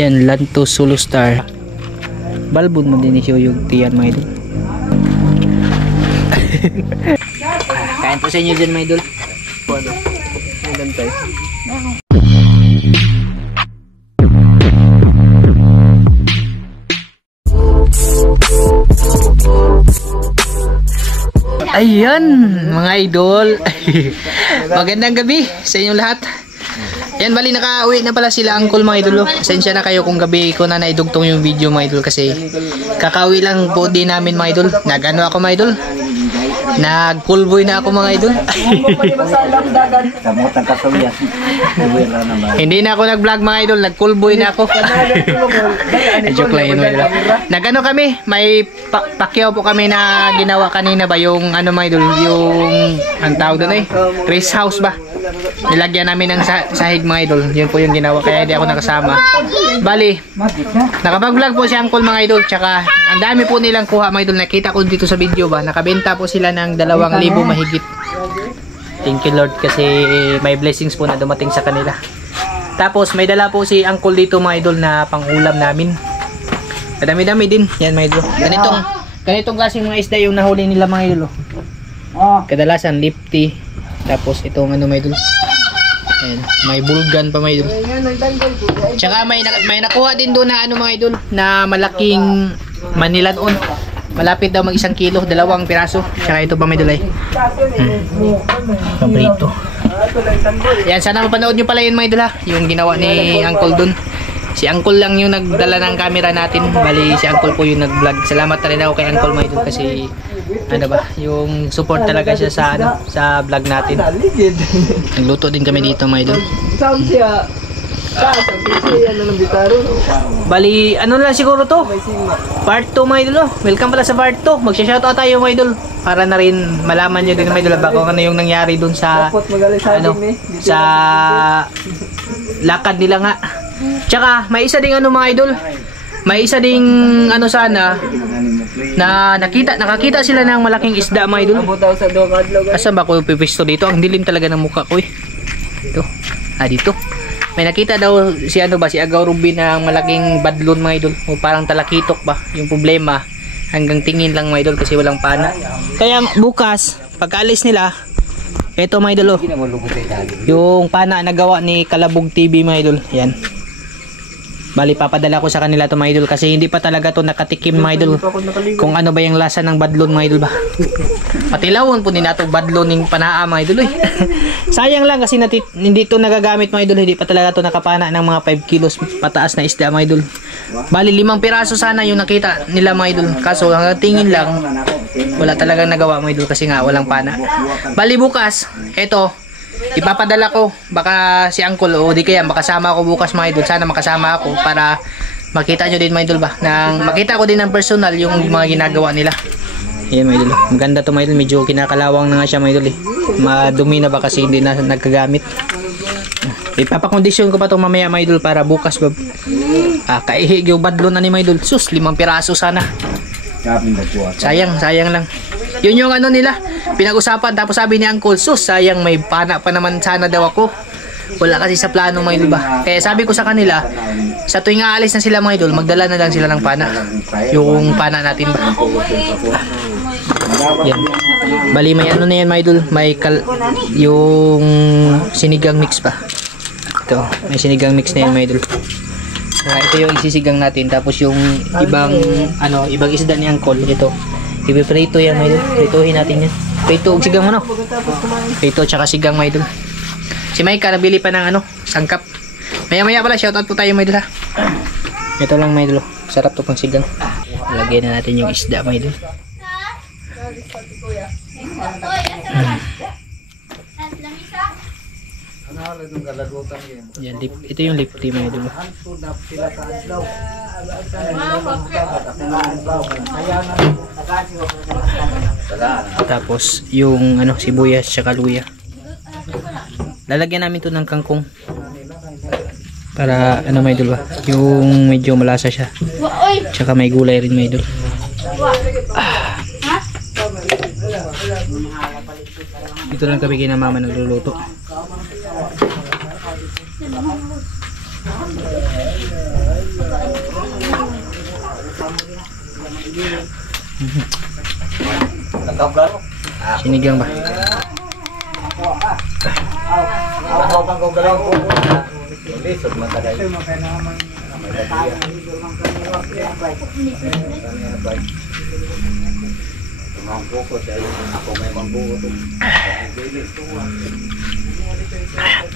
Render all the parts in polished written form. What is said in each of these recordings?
Yan, Lanto Solo Star. Balbon mo din siya yung tiyan mga idol. Kain po sa inyo dyan mga idol. Ayan mga idol. Magandang gabi sa inyong lahat. Yan, bali nakauwi na pala sila uncle mga idol. Pasensya na kayo kung gabi ko na naidugtong yung video mga idol, kasi kakauwi lang po din namin mga idol. Nagano ako mga idol, nag-coolboy na ako mga idol. Hindi na ako nag-vlog mga idol, nag-coolboy na ako. Joke lang yun mga idol. Nagano kami, may pakyaw po kami na ginawa kanina ba, yung ano mga idol, yung ang tawag doon race house ba, nilagyan namin ng sahig mga idol. Yun po yung ginawa, kaya hindi ako nakasama. Bali, nakapag-vlog po si uncle mga idol. Tsaka ang dami po nilang kuha mga idol. Nakita ko dito sa video ba, nakabenta po sila ng 2,000 mahigit. Thank you Lord, kasi may blessings po na dumating sa kanila. Tapos may dala po si uncle dito mga idol na pang-ulam namin. Kadami-dami din yan mga idol. Ganitong klaseng mga isda yung nahuli nila mga idol. Kadalasan lifty. Tapos itong ano mga idol, ayan, may bulgan pa mga idol. Tsaka may nakuha din doon na ano mga idol, na malaking manilanon. Malapit daw mag 1 kilo, 2 piraso. Tsaka ito pa mga idol ay paborito. Ayan, sana mapanood nyo pala yun mga idol ha, yung ginawa ni uncle doon. Si uncle lang yung nagdala ng camera natin. Bali si uncle po yung nag-vlog. Salamat na rin ako kay uncle mga idol, kasi ano ba, yung support talaga siya sa ano, sa vlog natin. Nagluto din kami dito mga idol. Bali ano lang siguro to, part 2 mga idol. Welcome pala sa part 2. Magsha-shoutout tayo mga idol, para na rin malaman nyo din mga idol baka ano yung nangyari dun sa ano, sa lakad nila nga. Tsaka may isa ding ano mga idol, may isa ding ano sana na nakakita sila ng malaking isda mga idol. Asa ba ko pipisto dito? Ang dilim talaga ng mukha ko eh. Ito. Dito. May nakita daw si ano ba, si Agaw Ruby ng malaking badlon mga idol. O parang talakitok ba. Yung problema, hanggang tingin lang mga idol kasi walang pana. Kaya bukas, pagkaalis nila, eto mga idol, yung pana na gawa ni Kalabog TV mga idol. Yan. Bali papadala ko sa kanila to mga idol, kasi hindi pa talaga to nakatikim mga idol kung ano ba yung lasa ng badlon mga idol ba. Patilawon po din nato badlon ng panaa mga idol eh. Sayang lang kasi hindi to nagagamit mga idol, hindi pa talaga to nakapana ng mga 5 kilos pataas na isda mga idol. Bali 5 piraso sana yung nakita nila mga idol, kaso hanggang tingin lang, wala talagang nagawa mga idol kasi nga walang pana. Bali bukas, eto ipapadala ko, baka si uncle o di kaya makasama ako bukas mga idol. Sana makasama ako para makita nyo din mga idol ba, nang makita ko din ng personal yung mga ginagawa nila. Ayan mga idol, maganda to mga idol. Medyo kinakalawang na nga siya mga idol eh. Madumi na ba kasi hindi na nagkagamit. Ipapakondisyon ko pa to mamaya mga idol para bukas ba kaihig yung badlo na ni mga idol. Sus, 5 piraso sana. Sayang lang. Yun yung ano nila, pinag-usapan. Tapos sabi ni uncle, sus, sayang, may pana pa naman sana daw ako. Wala kasi sa plano mga idol ba. Kaya sabi ko sa kanila, sa tuwing aalis na sila mga idol, magdala na lang sila ng pana. Yung pana natin ba. Yan. Bali may ano na yan mga idol, may yung sinigang mix pa. Ito, may sinigang mix na yan mga idol. Ito yung isisigang natin. Tapos yung ibang isda ni uncle, ito ipiprito yan mga idol. Prituhin natin yan. Prito og sigang ano. Prito tsaka sigang mga idol. Si Maika nabili pa ng sangkap. Maya pala shoutout po tayo mga idol ha. Ito lang mga idol. Sarap to pang sigang. Lagyan na natin yung isda mga idol. Yan, ito yung lifty mga idol. Tapos yung sibuyas tsaka luya. Lalagyan namin to ng kangkong para mga idol ba, yung medyo malasa siya. Tsaka may gulay rin mga idol. Dito lang kami kina mama nagluluto. Sinigang ba?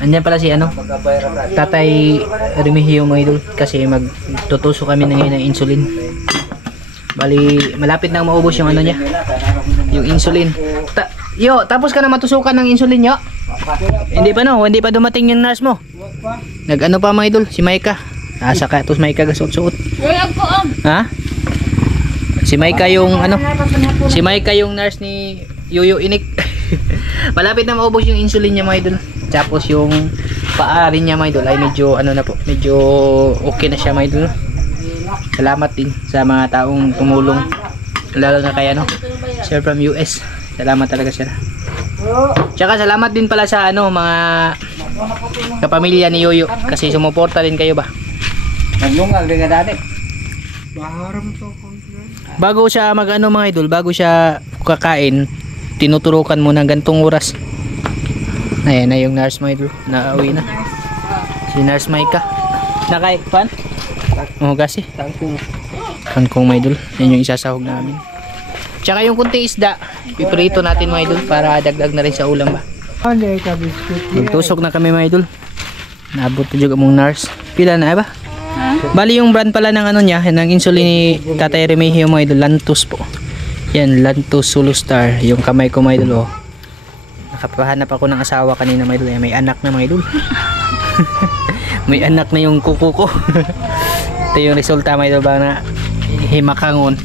Andyan pala si ano, Tatay Remigio mga idol, kasi magtutuso kami na ngayon ng insulin. Bali, malapit na maubos yung ano niya, yung insulin. Tapos ka na matusukan ng insulin yo? Hindi pa no, hindi pa dumating yung nurse mo. Nag-ano pa mga idol, si Maika. Nasa ka, tapos Maika gasuot-suot. Ha? Si Maika yung ano, si Maika yung nurse ni Yuyo Inik. Malapit na maubos yung insulin niya mga idol. Tapos yung paa rin niya mga idol ay medyo ano na po, medyo okay na siya mga idol. Salamat din sa mga taong tumulong, lalo na kay ano, sir from US. Salamat talaga sir. Tsaka salamat din pala sa ano, mga kapamilya ni Yuyo, kasi sumuporta din kayo ba. Naglungal din nga dati. Bago siya mag ano mga idol, bago siya kakain, tinuturukan mo ng gantong oras. Ayan na yung nurse mga idol, nauwi na si Nurse Maika. Nakain pan? Oo kasi kangkong mga idol, yan yung isasahog namin. Tsaka yung kunting isda, piprito natin mga idol para dagdag na rin sa ulam ba. Magtusok na kami mga idol. Naabot na juga mong nurse. Pila na ba? Bali yung brand pala ng ano niya, ng insulin ni Tatay Remigio mga idol, Lantus po. Yan, Lantus Solustar. Yung kamay ko mga idol, oh. Nakapahanap ako ng asawa kanina mga idol. May anak na mga idol. May anak na yung kuko ko. Ito yung resulta mga idol ba na himakangon.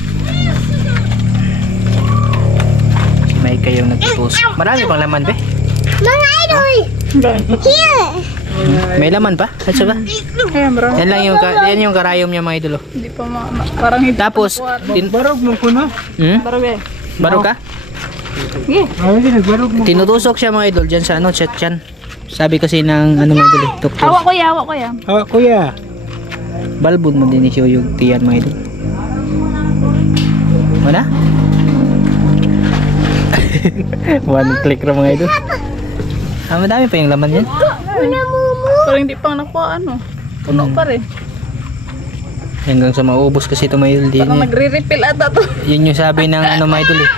May kayong nagtutos. Marami pang laman ba? Mga idol! Here! May laman pa? At saka? Ayan bro. Yan lang yung, yan yung karayom niya mga idol. Hindi pa parang hindi. Tapos, Barog mo ko na. Barog eh. Barog ka? Yeah. Ay, nagbarog mo. Tinutusok siya mga idol dyan sa ano, chan. Sabi kasi ng ano mga idol, doktor. Hawak ko ya, hawak ko ya. Hawak kuya. Balbon mo din siya yung tiyan mga idol. Wala? One click ra mga idol. Madami pa yung laman yan. Parang hindi pa nakuha ano. Puno pa rin. Hanggang sa maubos kasi ito mga idol. Parang nagre-refill ata to. Yun yung sabi ng ano mga idol eh.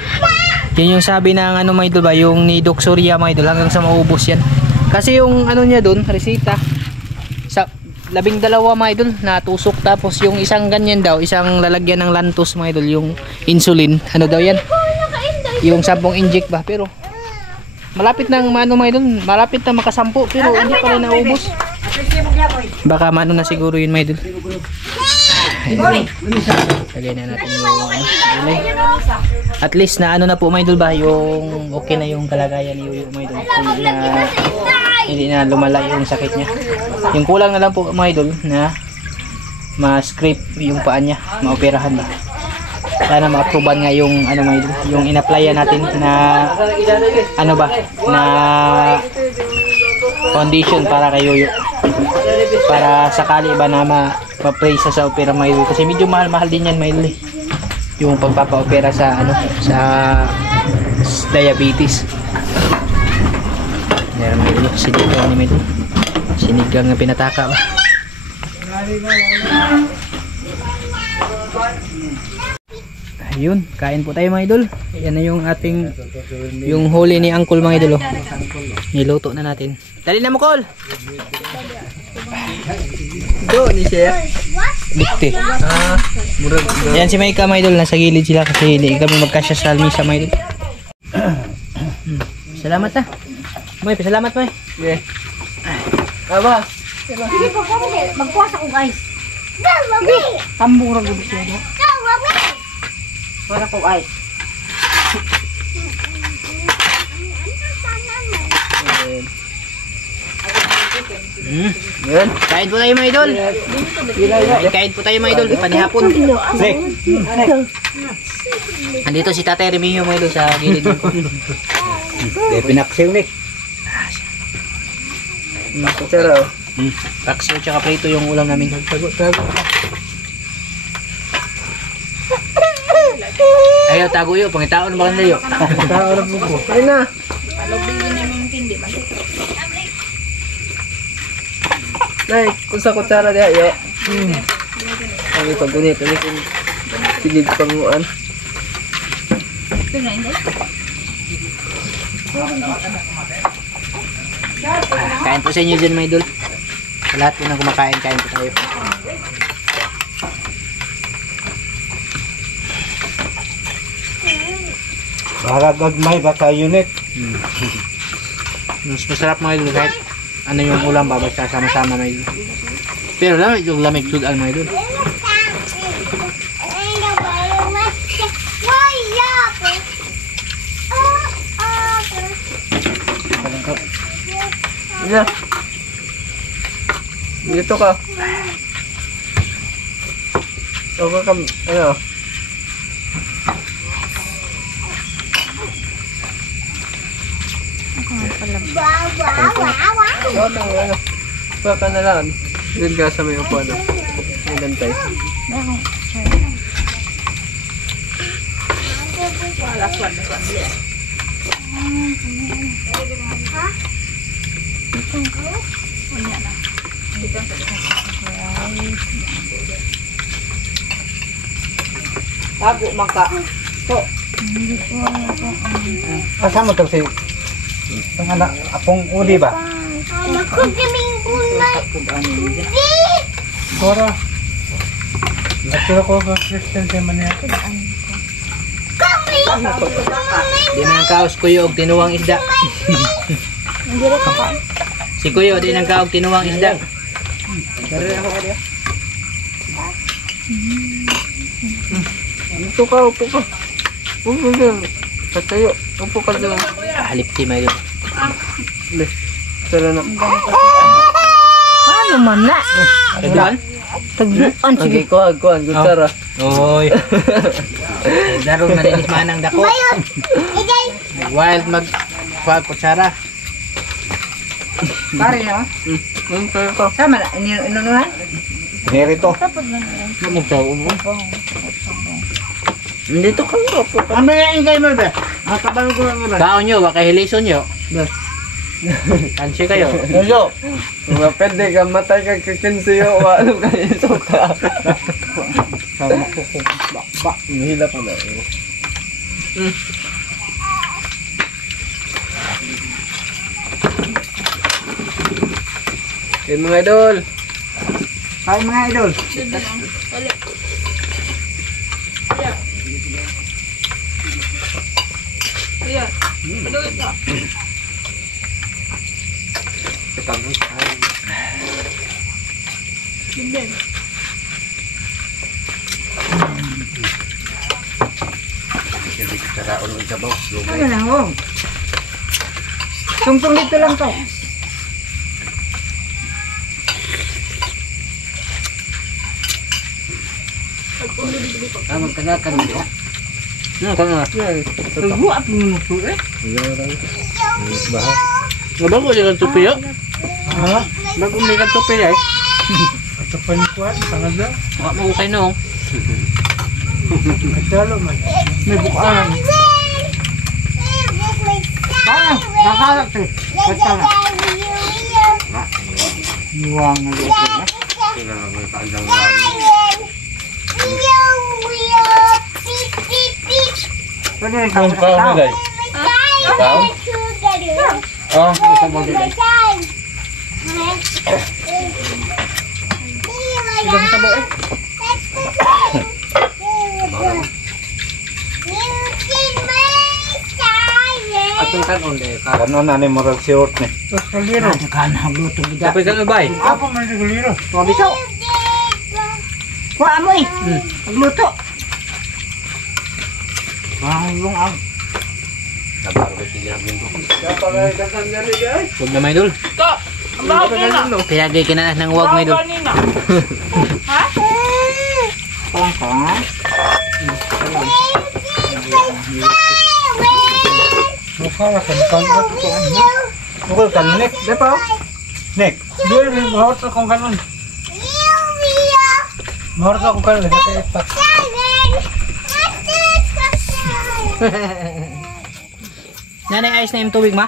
Yun yung sabi ng ano mga idol ba, yung ni Doc Surya mga idol, hanggang sa maubos yan. Kasi yung ano niya doon, resita, sa 12 mga idol na tusok, tapos yung isang ganyan daw, isang lalagyan ng Lantus mga idol, yung insulin, ano daw yan? Yung 10 inject ba, pero malapit nang ano mga idol, malapit na makasampu, pero hindi pa rin naubos. Baka mano na siguro yun mga idol. Lagay na natin yung ano, ilay. At least na ano na po mga idol ba, yung okay na yung kalagayan ni Yuyo mga idol. Hindi na lumala yung sakit niya. Yung kulang na lang po mga idol na ma-scrape yung paa niya, maoperahan ba. Sana ma-approvean nga yung ano mga idol, yung in-applyan natin na ano ba, na foundation para kay Yuyo. Para sakali ba na ma-pray sa opera mga idol, kasi medyo mahal-mahal din yan mga idol eh. Yung pagpapa-opera sa ano, sa diabetes. Meron mga idol, sinigang ni mga idol. Sinigang na pinataka ba. Ayun, kain po tayo mga idol. Yan na yung ating, yung huli ni Uncle mga idol, oh. Niluto na natin. Dali na mo, Col! Ito ni Chef Dikte. Yan si Maika mga idol, nasa gilid sila kasi hindi kami magkasya sa almisa mga idol. Salamat na. May pasalamat mo eh. Yeah. Aba. Sige po, magpuasa ko guys. Sige. Tambura ko siya. Para ko ay. Yun. Kain po tayo mga idol. Kain po tayo mga idol. Panihapon. Andito si Tatay Remigio mga idol sa gilid ko. Pinaksiw ni. Sarap. Paksiw tsaka prito yung ulam namin. Ayaw, tago yun. Pangitaon ba kanila yun? Taon mo po. Ayun na. Nay, kung sa kutsara diha yo. Ang ipagunit ani kung sigig panguan. Kain po sa inyo dyan, mga idol. Sa lahat po ng kumakain, kain po tayo. Baragagmay baka unit. Mas masarap, mga idol, kahit ano yung ulam ba, basta sama-sama, mga idol. Pero lamig yung lamig tudal, mga idol. Ina. Dito ka. Ako ka ano? Ano? Baka na lang. Doon ka sa may upuan. May bantay. Tago mangka. So. Asa mo to si? Ang anak apong uli ba? Kora. Nakita ko ka Christian sa man niya. Di man ang kaos kuyo og tinuwang isda. Si kuyo di nang kaog tinuwang isda. Upo ka, upo ka. Upo ka. Patayo. Upo ka doon. Halipti, mga idol. Le. Tara na. Ano man na? Taglaan? Tagbuan Sige, kuhan. Gutsara. Oy. Darong nalinis man ang dako. Wild mag kutsara. Pare no? Tayo ka. Sama na inunuhan? Ngerito. Magtaw mo. Dito ka nga. Upo ka. Ano yung ingay mo ba? Makabalo ko lang ba? Kaon nyo, baka hilison nyo. Kansi kayo. Yo. Mga pwede ka matay ka kakinsiyo. Ano ka nito ka? Sama ko ko. Ba. Nihila pa na. Okay mga idol. Ay mga idol. Ano lang oh. Tungtong dito lang to. Magkanakan mo. Tagbuan mo to eh. Bago yung tupi yun. Ha? Bago may tupi yun. Ato pa ni Kuan, tangad na. Wala mo kayo noong. Nagdalo man. May bukaan. Ah, nakalat eh. Nagdalo. Niwang nga dito na. Pwede yung tao sa tao. Oh, isa mo dito. Atong kanon de. Kanon na ni Moral Siort ni. Kaliro. Kapag ka bay. Ako man si Kaliro. Mabiso. Kuha mo eh. Magluto. Yung ang. Huwag na, mga idol. Pinagay kinanas ng huwag, mga idol. Mukha ka kanon. Mukha kanon Nick. Depo. Nick. Dili mahot akong kanon. Mahot akong kanon. Nanay, ayos na yung tubig, ma?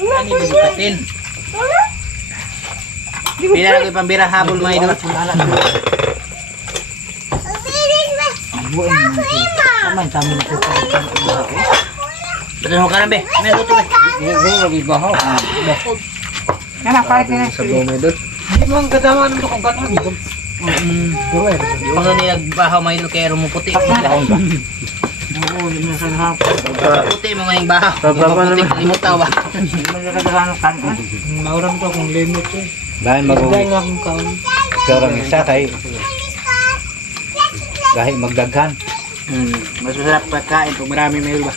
Ani bibutatin. Pinalagay pambira habol mga idol. Betul mo kanan be. May luto be. Lagi bahaw. Yan, kahit na. Sabaw mga idol. Hindi mo ang kadaman mo kung kanon. Yung ano niya bahaw mga idol kaya rumuputi. Puti mo ngayong bahaw. Rumuputi limutaw ba? Mauram to kung limit eh. Dahil karang isa kay dahil magdaghan. Mas masarap pagkain pag marami may idol ba?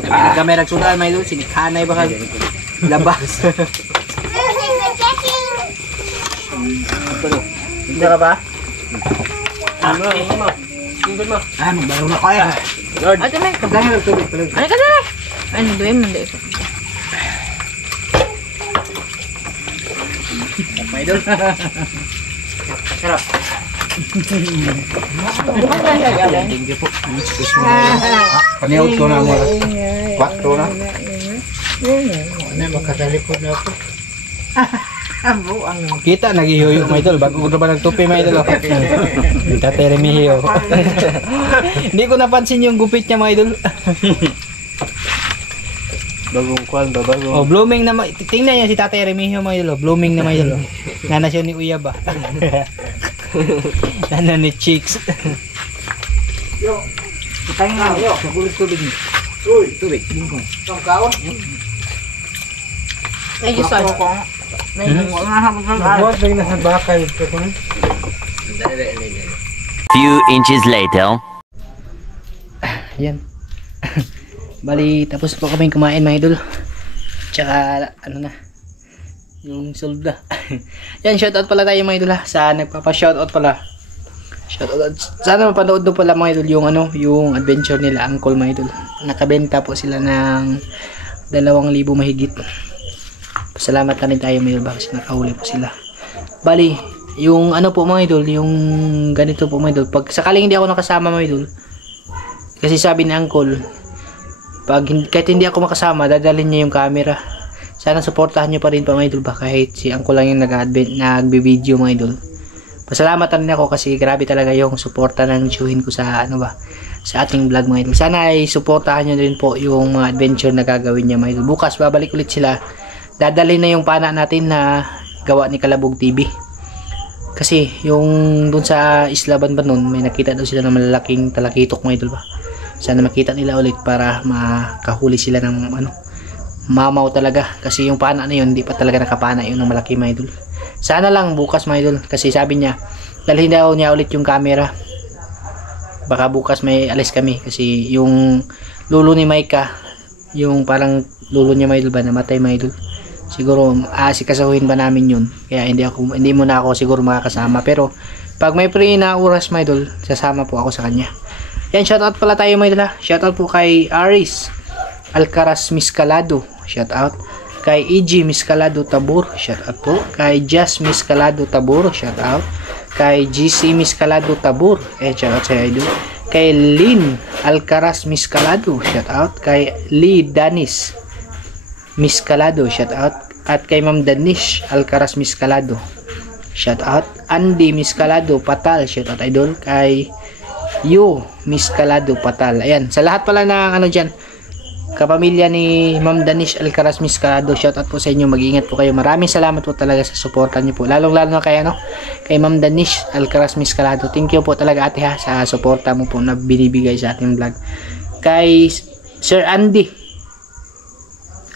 Sabi kami nagsudan may idol, sinikhanay ba kag labas. Hindi ka ba? Ano? Magbaro na kaya. Ate, men. Pagdahil ng tubig pala. Ano ka na? Ano, doon mo dito. May idol. Sarap. Thank you po. Paniyaw ko na mo. 4 na. Ano makatalikod na ako. Kita nagihiyo mga idol. Bago ko ba nagtupi mga idol. Tatay Remigio. Hindi ko napansin yung gupit niya mga idol. Bagong kwan ba? Bagong. Oh, blooming na tingnan niya si Tatay Remigio mga idol. Blooming na mga idol. Nana siya ni Uya ba? Nana ni Chicks. Tayo nga. Sa bulit tubig niya. Tubig. Thank you, sir. Buhat ba yung nasa bakay? Few inches later. Yan. Bali, tapos po kami kumain mga idol. Tsaka, ano na, yung solve na. Yan, shoutout pala tayo mga idol ha. Sa nagpapa-shoutout pala. Shoutout. Sana mapanood doon pala mga idol yung ano, yung adventure nila, Uncle mga idol. Nakabenta po sila ng 2,000 mahigit. Pasalamat na rin tayo mga idol kasi nakahuli po sila. Bali, yung ano po mga idol, yung ganito po mga idol. Pag sakaling hindi ako nakasama mga idol, kasi sabi ni Uncle, kahit hindi ako makasama, dadalhin niya yung camera. Sana supportahan niyo pa rin pa mga idol ba, kahit si Uncle lang yung nagbe-video mga idol. Pasalamat na rin ako kasi grabe talaga yung suporta ng tiyuhin ko sa ano ba, sa ating vlog mga idol. Sana ay supportahan niyo rin po yung mga adventure na gagawin niya mga idol. Bukas babalik ulit sila. Dadalhin na yung pana natin na gawa ni Kalabog TV. Kasi yung dun sa Isla Banban may nakita daw sila ng malalaking talakitok mga idol ba. Sana makita nila ulit para makahuli sila ng ano, mamaw talaga. Kasi yung pana na yun, hindi pa talaga nakapana yun ng malaki mga idol. Sana lang bukas mga idol. Kasi sabi niya, dalhin daw niya ulit yung camera. Baka bukas may alis kami. Kasi yung lulo ni Maika, yung parang lulo niya mga idol ba, namatay mga idol. Siguro asikasahuhin ba namin yun. Kaya hindi muna ako siguro makakasama. Pero pag may free na oras mga idol, sasama po ako sa kanya. Yan, shoutout pala tayo mga idol ha. Shoutout po kay Aris Alcaraz Miscalado. Shoutout. Kay EG Miscalado Tabor. Shoutout po. Kay Jazz Miscalado Tabor. Shoutout. Kay GC Miscalado Tabor. Shoutout sa idol. Kay Lynn Alcaraz Miscalado. Shoutout. Kay Lee Danis Miscalado. Shoutout. At kay Ma'am Danish Alcaraz Miscalado. Shoutout. Andy Miscalado Patal. Shoutout idol. Kay Yo Miscalado Patal. Ayan, sa lahat pala ng ano dyan, kapamilya ni Ma'am Danish Alcaraz Miscalado, shoutout po sa inyo. Mag-iingat po kayo. Maraming salamat po talaga sa suporta niyo po. Lalong-lalo na kay kay Ma'am Danish Alcaraz Miscalado. Thank you po talaga ate ha sa suporta mo po na binibigay sa ating vlog. Kay Sir Andy,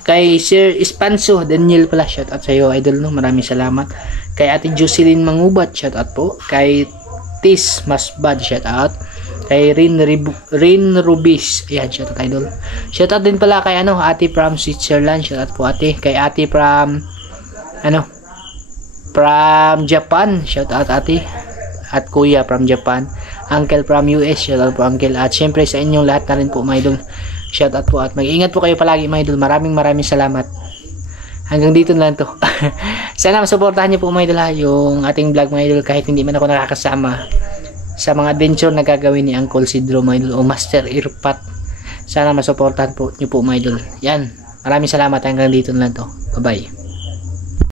kay Sir Espanso Daniel pala, shoutout sa iyo idol no. Maraming salamat. Kay Ate Jocelyn Mangubat, shoutout po. Kay Tis Masbad, shoutout. Kay Rin Rubis, ayan, shoutout idol. Shoutout din pala kay ate from Switzerland, shoutout po ate. Kay ate from from Japan, shoutout ate. At kuya from Japan. Uncle from US, shoutout po uncle. At syempre sa inyong lahat na rin po mga idol, shoutout po. At mag-ingat po kayo palagi mga idol. Maraming salamat. Hanggang dito na lang to. Sana masuportahan niyo po mga idol ha, yung ating vlog mga idol, kahit hindi man ako nakakasama. sa mga adventure na gagawin ni Uncle Sidro mga idol o Master Irpat. Sana masuportahan po nyo po mga idol. Yan, maraming salamat, hanggang dito na lang to. Bye bye.